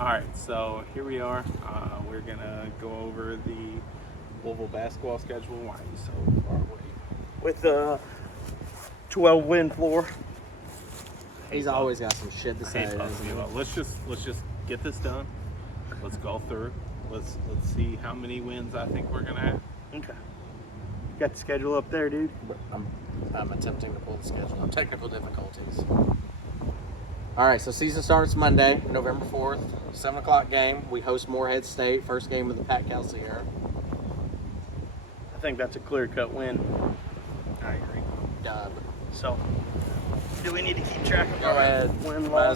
All right, so here we are. We're going to go over the Louisville basketball schedule. Why are you so far away? With the 12-win floor. He's always got some shit to say. Let's just get this done. Let's go through. Let's see how many wins I think we're gonna have. Okay. Got the schedule up there, dude. I'm attempting to pull the schedule. Technical difficulties. All right, so season starts Monday, November 4th, 7 o'clock game. We host Morehead State, first game of the Pat Kelsey era. I think that's a clear-cut win. I agree. Dub. So, do we need to keep track of Go ahead. Might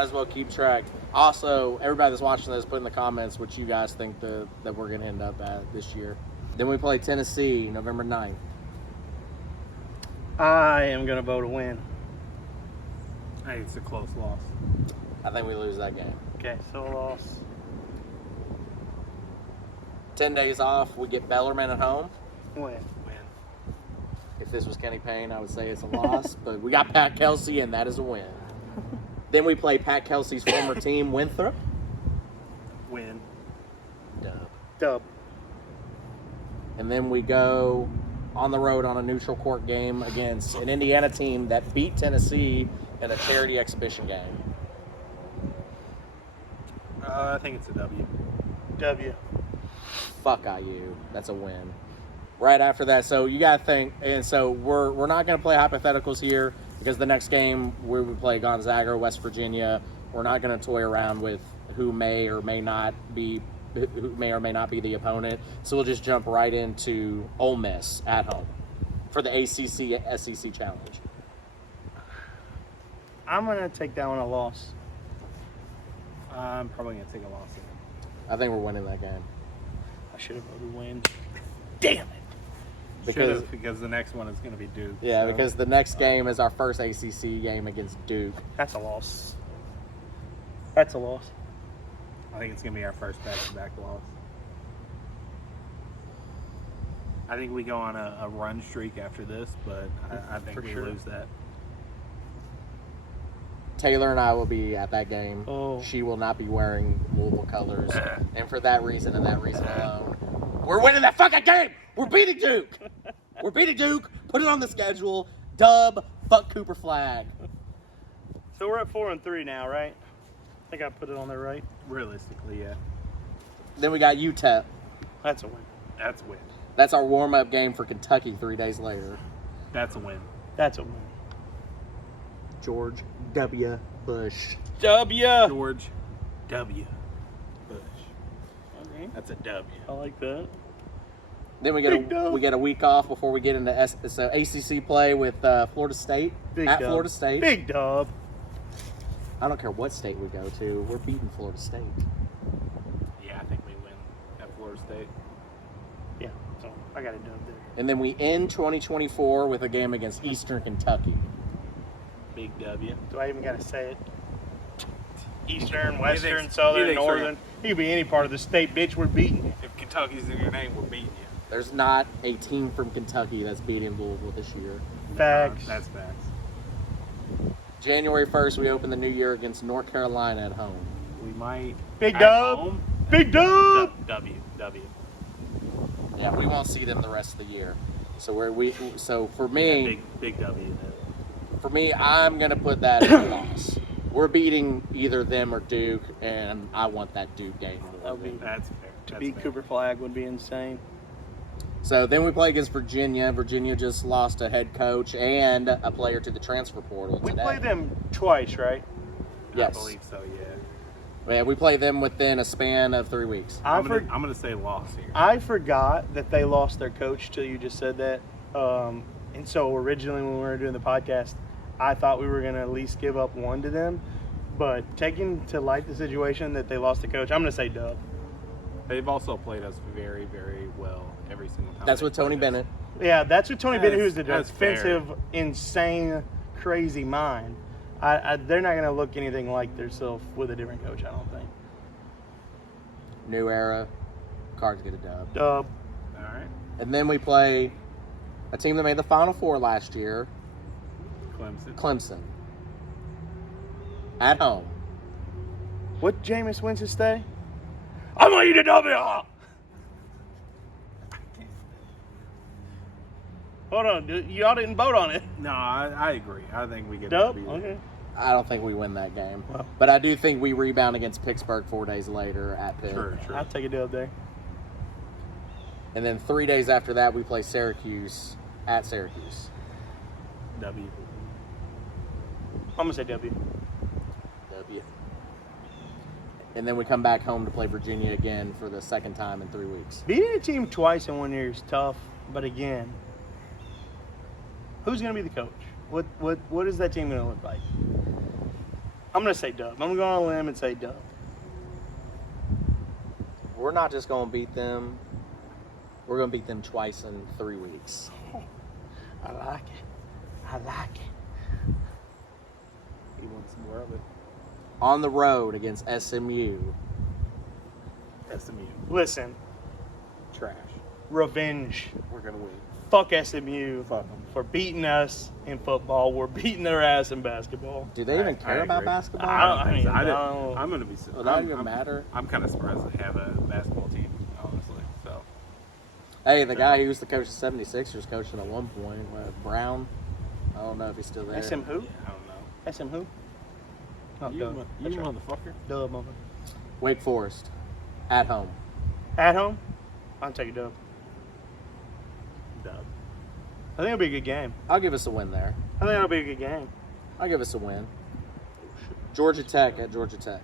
as well keep track. Also, everybody that's watching this, put in the comments what you guys think that we're going to end up at this year. Then we play Tennessee, November 9th. I am going to vote a win. I think it's a close loss. I think we lose that game. Okay, so a loss. 10 days off, we get Bellarmine at home. Win. If this was Kenny Payne, I would say it's a loss, but we got Pat Kelsey, and that is a win. Then we play Pat Kelsey's former team, Winthrop. Win. Dub. And then we go on the road on a neutral court game against an Indiana team that beat Tennessee in a charity exhibition game. I think it's a W. W. Fuck IU. That's a win. Right after that, so you got to think, and so we're not going to play hypotheticals here because the next game we play Gonzaga or West Virginia. We're not going to toy around with who may or may not be the opponent. So we'll just jump right into Ole Miss at home for the ACC SEC Challenge. I'm going to take that one a loss. I'm probably going to take a loss. I think we're winning that game. I should have voted win. Damn it. Because the next one is going to be Duke. Yeah, so. because the next game is our first ACC game against Duke. That's a loss. That's a loss. I think it's going to be our first back-to-back loss. I think we go on a run streak after this, but I think we lose that. Taylor and I will be at that game. Oh. She will not be wearing Louisville colors. And for that reason and that reason alone, we're winning that fucking game! We're beating Duke! We're beating Duke. Put it on the schedule. Dub. Fuck Cooper Flag. So we're at 4-3 now, right? I think I put it on there right. Realistically, yeah. Then we got UTEP. That's a win. That's a win. That's our warm-up game for Kentucky 3 days later. That's a win. That's a win. George W. Bush. W. George W. Bush. Okay. That's a W. I like that. Then we get a week off before we get into ACC play with Florida State. Big at dub. Florida State. Big dub. I don't care what state we go to. We're beating Florida State. Yeah, I think we win at Florida State. Yeah, so I got a dub there. And then we end 2024 with a game against Eastern Kentucky. Big W. Do I even got to say it? Eastern, Western, You think Southern, so? Northern. You could be any part of the state, bitch. We're beating you. If Kentucky's in your name, we're beating you. There's not a team from Kentucky that's beating Louisville this year. Facts. That's facts. January 1st, we open the new year against North Carolina at home. We might. Big at dub. home, Big dub. W. Yeah, we won't see them the rest of the year. So for Yeah, me, big W. I'm gonna put that in a loss. We're beating either them or Duke, and I want that Duke game. That's fair. To beat Cooper Flag would be insane. So then we play against Virginia. Virginia just lost a head coach and a player to the transfer portal We today. play them twice, right? Yes. I believe so, yeah. Yeah, we play them within a span of 3 weeks. I'm going to say loss here. I forgot that they lost their coach till you just said that. And so originally when we were doing the podcast, I thought we were going to at least give up one to them. But taking to light the situation that they lost the coach, I'm going to say dub. They've also played us very, very well every single time. That's with Tony Bennett. Yeah, that's what Tony Bennett, who's the that's defensive, fair. insane, crazy mind. They're not going to look anything like themselves with a different coach, I don't think. New era. Cards get a dub. Dub. All right. And then we play a team that made the Final Four last year, Clemson. Clemson. At home. What Jameis Winston say? I'm gonna eat a W. Hold on, dude. Y'all didn't vote on it. No, I agree. I think we get Dub? beat. Okay. I don't think we win that game. Well. But I do think we rebound against Pittsburgh 4 days later at Pitt. Sure. I'll take a dub there. And then 3 days after that, we play Syracuse at Syracuse. W. I'm gonna say W. W. And then we come back home to play Virginia again for the second time in 3 weeks. Beating a team twice in 1 year is tough, but again, who's gonna be the coach? What is that team gonna look like? I'm gonna say dub. I'm gonna go on a limb and say dub. We're not just going to beat them. We're going to beat them twice in 3 weeks. I like it. I like it. He wants some more of it. On the road against SMU. SMU. Listen, Trash. revenge. We're going to win. Fuck SMU Fuck them. for beating us in football. We're beating their ass in basketball. Do they even I care about agree. basketball? I mean, I no. I'm going to be. Will that even matter? I'm kind of surprised they have a basketball team, honestly. So Hey, the guy who used to coach the 76ers coaching at one point, Brown. I don't know if he's still there. SM who? I don't know. SM who? Not You dub. That's right. motherfucker. Dub, mother. Wake Forest at home. At home? I'll take a dub. Dub. I think it'll be a good game. I'll give us a win there. I think it'll be a good game. I'll give us a win. Georgia Tech at Georgia Tech.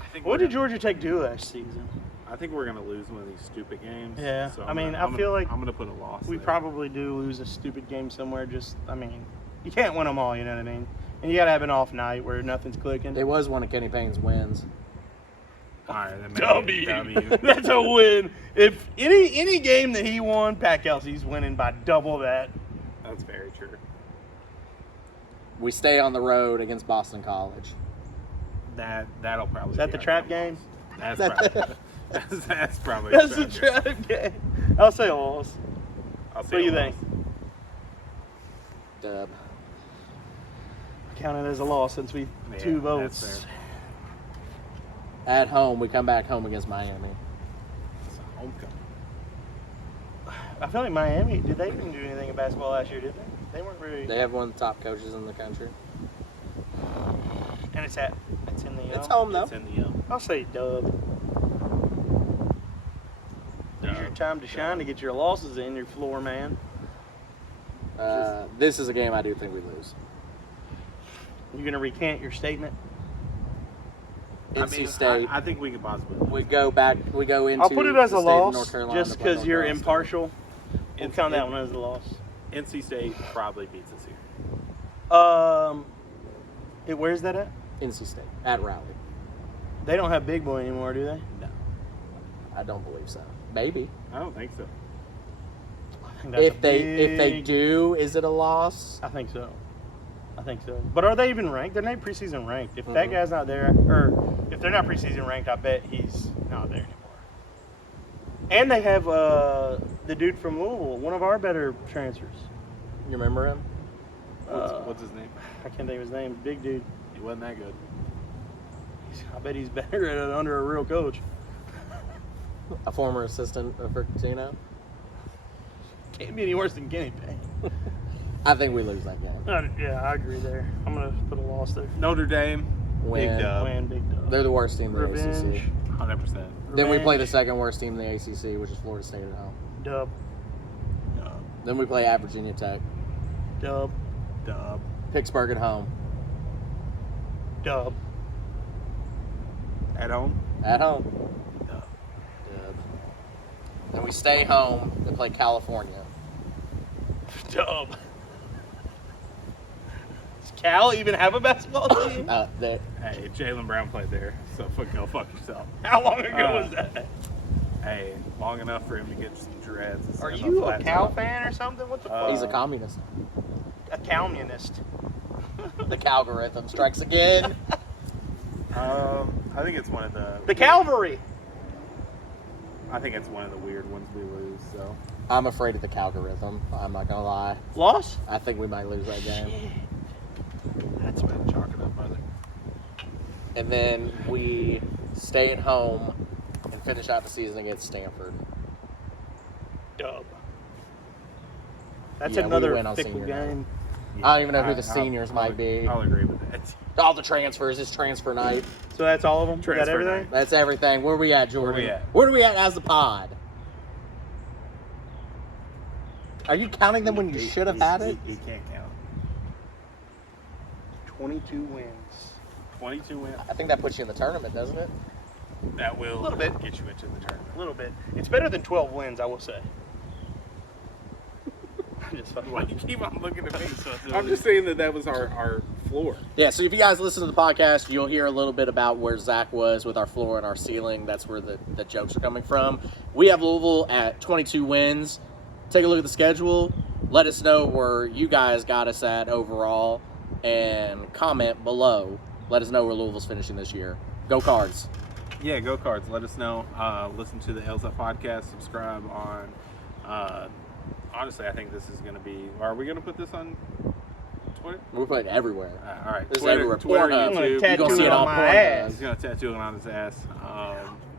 I think What we're did Georgia Tech do last season? I think we're going to lose one of these stupid games. Yeah, So I mean, I'm I feel like I'm going to put a loss. We there. probably do lose a stupid game somewhere. You can't win them all, you know what I mean? And you got to have an off night where nothing's clicking. It was one of Kenny Payne's wins. All right, then maybe W. That's a win. If any game that he won, Pat Kelsey's winning by double that. That's very true. We stay on the road against Boston College. That'll probably. Is that be the our trap loss. game? That's probably. that's probably. That's the trap trap game. I'll say a loss. I'll What do you think? Dub. Count it as a loss since we two That's votes. fair. At home, we come back home against Miami. It's a homecoming. I feel like Miami, did they even do anything in basketball last year, did they? They weren't really. They have one of the top coaches in the country. And it's in the. It's home, though. It's in the I'll say dub. Use your time to shine to get your losses in, your floor man. This is a game I do think we lose. You gonna recant your statement? NC State. I think we could possibly. We go back. We go into. I'll put it as the a state of loss, North Carolina just to play because you're Northwestern. impartial. We'll It's- count that it- one as a loss. NC State probably beats us here. Where's that at? NC State at Raleigh. They don't have Big Boy anymore, do they? No, I don't believe so. Maybe I don't think so. I think that's if a they big- do, is it a loss? I think so. But are they even ranked? They're not preseason ranked. If that Mhm. guy's not there, or if they're not preseason ranked, I bet he's not there anymore. And they have the dude from Louisville, one of our better transfers. You remember him? What's his name? I can't think of his name. Big dude. He wasn't that good. I bet he's better at it under a real coach. A former assistant for Catino. Can't be any worse than Kenny Payne. I think we lose that game. Yeah, I agree there. I'm gonna put a loss there. Notre Dame. Win. Big dub. Win, big dub. They're the worst team in the Revenge. ACC. 100%. Then we play the Revenge. second worst team in the ACC, which is Florida State at home. Dub. Then we play at Virginia Tech. Dub. Dub. Pittsburgh at home. Dub. At home. At home. Dub. Dub. Then we stay home and play California. Dub. Does Cal even have a basketball team? Hey, Jalen Brown played there, so go fuck yourself. How long ago was that? Hey, long enough for him to get some dreads. and Are stand you up a flat Cal top. fan or something? What the fuck? He's a communist. A communist. The Calgorithm strikes again. I think it's one of the. The Calvary. I think it's one of the weird ones we lose. So I'm afraid of the Calgorithm. I'm not gonna lie. Loss? I think we might lose that game. that's been chalk it up, brother. and then we stay at home and finish out the season against Stanford. Dub. That's Yeah, we another win on fickle senior game. I don't even know who the seniors might be. I'll agree with that. All the transfers. It's transfer night. So that's all of them? Is that Transfer everything? night. That's everything. Where we at, Jordan? Where we at? Where are we at as the pod? Are you counting them when you should have had it? You can't count. 22 wins. 22 wins. I think that puts you in the tournament, doesn't it? That will Little bit. get you into the tournament. A little bit. It's better than 12 wins, I will say. I'm just fucking Why you keep on looking at me? I'm just saying that was our floor. Yeah, so if you guys listen to the podcast, you'll hear a little bit about where Zach was with our floor and our ceiling. That's where the jokes are coming from. We have Louisville at 22 wins. Take a look at the schedule. Let us know where you guys got us at overall. And comment below. Let us know where Louisville's finishing this year. Go Cards. Yeah, go Cards. Let us know. Listen to the L's Up podcast. Subscribe on. Honestly, I think this is going to be. Are we going to put this on Twitter? We're putting it everywhere. All right. This is Twitter, everywhere. Twitter, Pornhub. I'm gonna YouTube. tattoo You're gonna see it it on on my Pornhub. ass. He's going to tattoo it on his ass.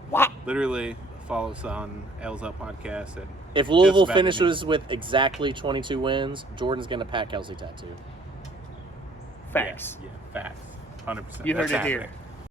What? Literally, follow us on L's Up podcast. And If Louisville just about finishes with exactly 22 wins, Jordan's going to Pat Kelsey tattoo. Facts. Yeah, facts. 100%. You heard That's it here. happening.